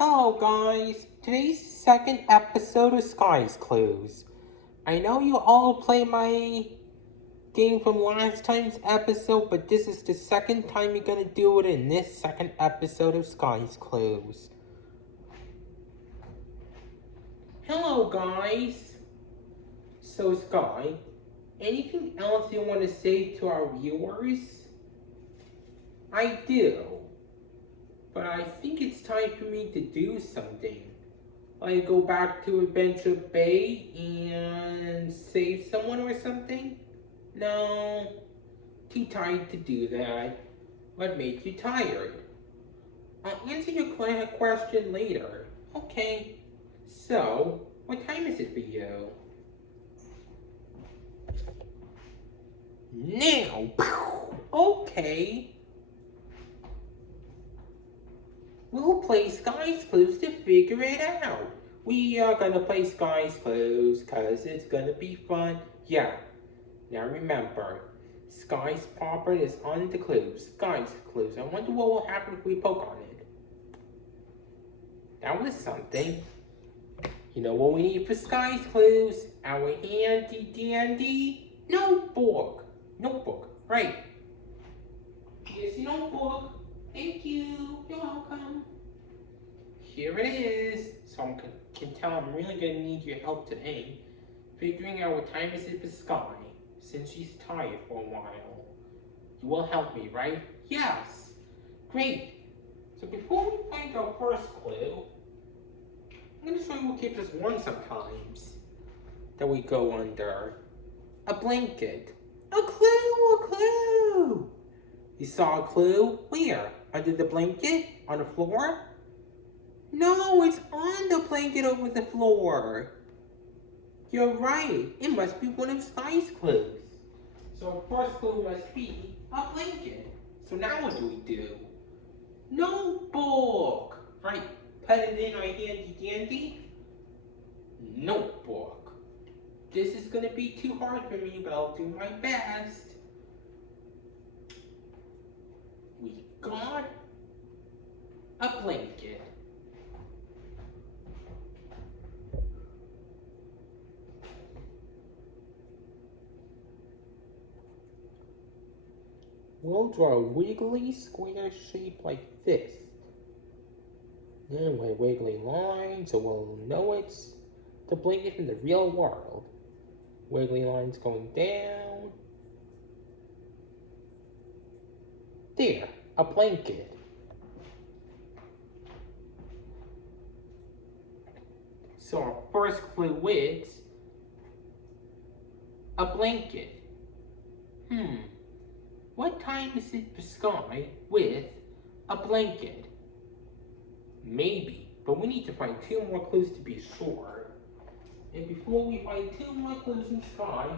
Hello guys, today's the second episode of Skye's Clues. I know you all play my game from last time's episode, but this is the second time you're gonna do it in this second episode of Skye's Clues. Hello guys! So Skye, anything else you want to say to our viewers? I do. But I think it's time for me to do something. Like go back to Adventure Bay and save someone or something? No, too tired to do that. What made you tired? I'll answer your question later. Okay, so what time is it for you? Now! Okay. We'll play Skye's Clues to figure it out. We are gonna play Skye's Clues cause it's gonna be fun. Yeah. Now remember, Skye's popper is on the clues. Skye's Clues. I wonder what will happen if we poke on it. That was something. You know what we need for Skye's Clues? Our handy dandy notebook. Notebook, right. Here's your notebook. Thank you. You're welcome. Here it is. So I can tell I'm really going to need your help today. Figuring out what time is it for Skye, since she's tired for a while. You will help me, right? Yes. Great. So before we find our first clue, I'm going to show you what keeps us warm sometimes. That we go under. A blanket. A clue, a clue. You saw a clue? Where? Under the blanket? On the floor? No, it's on the blanket over the floor. You're right. It must be one of Skye's clues. So our first clue must be a blanket. So now what do? Notebook. Right. Put it in our handy dandy notebook. This is going to be too hard for me, but I'll do my best. We got a blanket. We'll draw a wiggly square shape like this. Then with wiggly lines, so we'll know it's the blanket in the real world. Wiggly lines going down. There, a blanket. So our first clue is a blanket. What time is it for Skye with a blanket? Maybe, but we need to find two more clues to be sure. And before we find two more clues in Skye,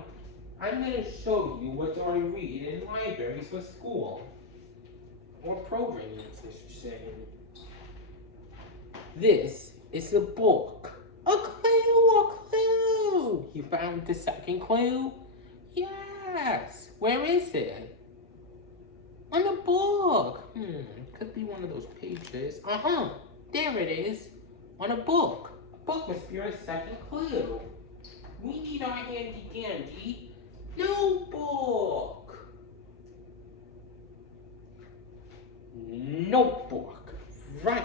I'm going to show you what I read in libraries for school. Or programs, I should say. This is a book. A clue, a clue! You found the second clue? Yes! Where is it? On the book. Could be one of those pages. There it is. On a book. A book must be our second clue. We need our handy dandy notebook. Notebook. Right.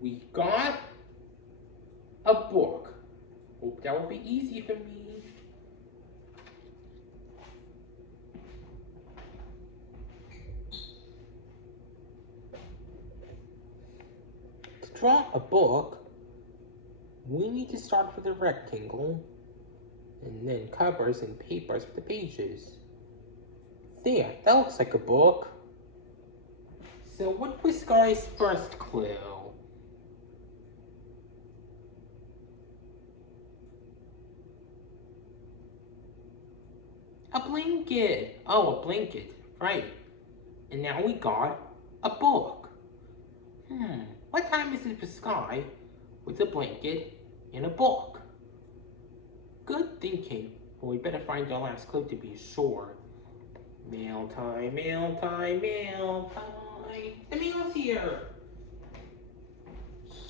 We got a book. Hope that will be easy for me. To draw a book, we need to start with a rectangle and then covers and papers for the pages. There, that looks like a book. So what was Skye's first clue? A blanket. Oh, a blanket. Right. And now we got a book. What time is it for Skye with a blanket and a book? Good thinking. But we better find our last clue to be sure. Mail time, mail time, mail time. The mail's here.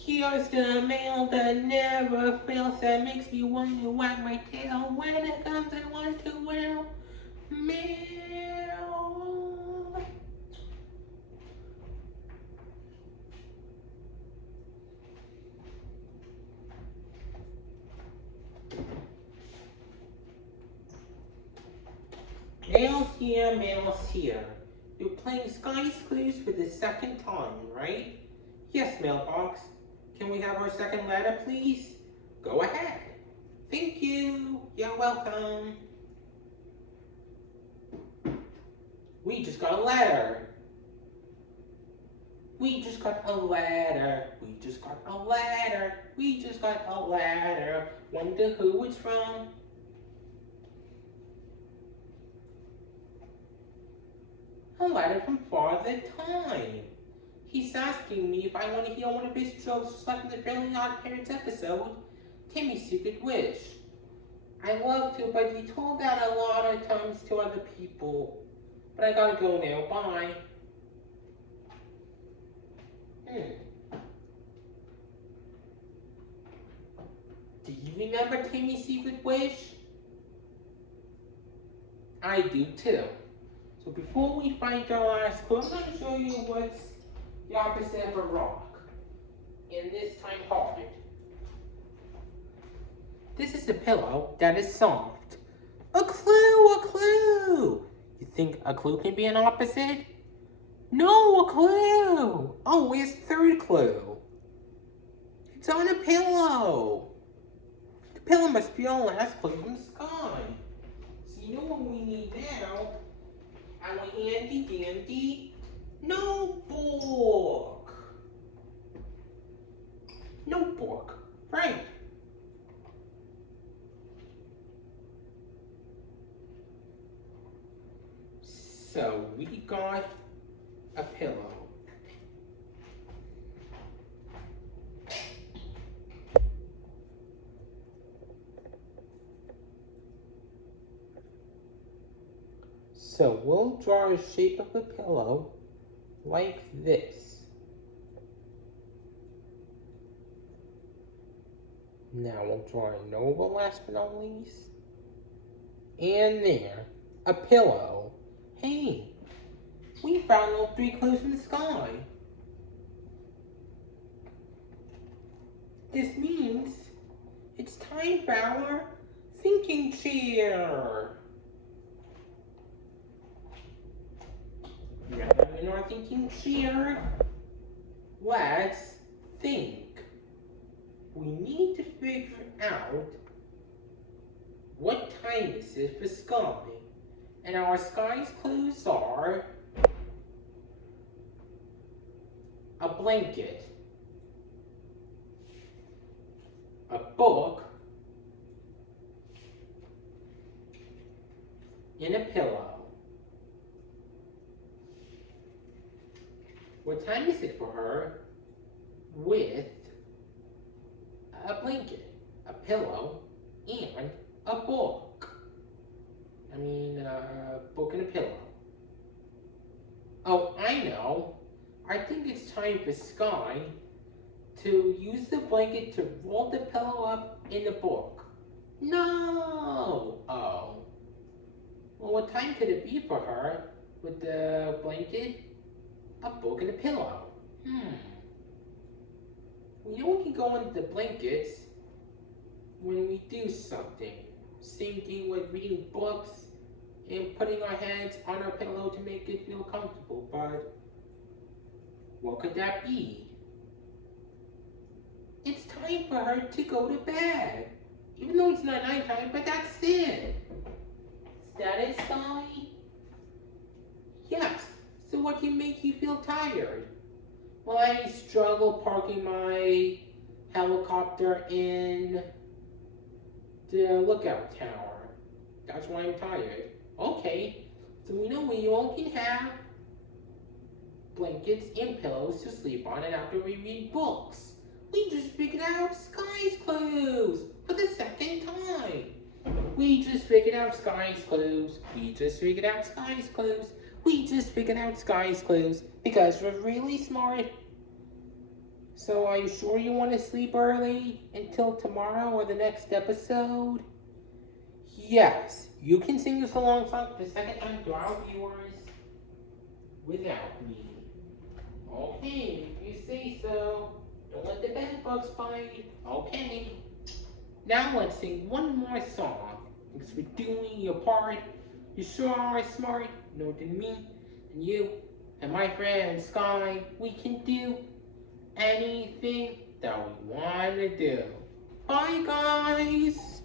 Here's the mail that never fails, that makes me want to wag my tail when it comes I want to wail. Mail. Mail's here, mail's here. You're playing Skye's Clues for the second time, right? Yes, mailbox. Can we have our second letter, please? Go ahead. Thank you. You're welcome. We just got a letter. We just got a letter. We just got a letter. We just got a letter. Wonder who it's from? A letter from Father Time. He's asking me if I want to hear one of his jokes just like in the Fairly Odd Parents episode, Timmy's Secret Wish. I love to, but he told that a lot of times to other people. But I gotta go now. Bye. Do you remember Timmy's Secret Wish? I do too. So before we find our last clue, I'm going to show you what's the opposite of a rock. And this time hard. This is a pillow that is soft. A clue, a clue! You think a clue can be an opposite? No, a clue! Oh, where's the third clue? It's on a pillow. The pillow must be our last clue from Skye. So you know what we need now? Our handy dandy notebook. Notebook, right. So we got a pillow. So we'll draw a shape of a pillow like this. Now we'll draw an oval last but not least. And there, a pillow. Hey, we found all 3 clues in the sky. This means it's time for our thinking chair. Now in our thinking chair, let's think. We need to figure out what time this is for Skye. And our Skye's clues are a blanket, a book, and a pillow. What time is it for her with a blanket, a pillow, and a book? I mean, a book and a pillow. Oh, I know. I think it's time for Skye to use the blanket to roll the pillow up in the book. No! Oh. Well, what time could it be for her with the blanket, a book, and a pillow? We know we can go into the blankets when we do something. Same thing with reading books and putting our heads on our pillow to make it feel comfortable, but what could that be? It's time for her to go to bed. Even though it's not nighttime, but that's it. Is that it, Skye? Yes. So what can make you feel tired? Well, I struggle parking my helicopter in the lookout tower. That's why I'm tired. Okay, so we know we all can have blankets and pillows to sleep on and after we read books. We just figured out Skye's clues for the second time. We just figured out Skye's clues. We just figured out Skye's clues. We just figured out Skye's clues because we're really smart. So are you sure you want to sleep early until tomorrow or the next episode? Yes, you can sing this alongside the second time to our viewers without me. Okay, if you say so. Don't let the bed bugs bite. Okay. Now let's sing one more song. Thanks for doing your part. You sure are smart. Know that me and you and my friend Skye, we can do anything that we want to do. Bye, guys.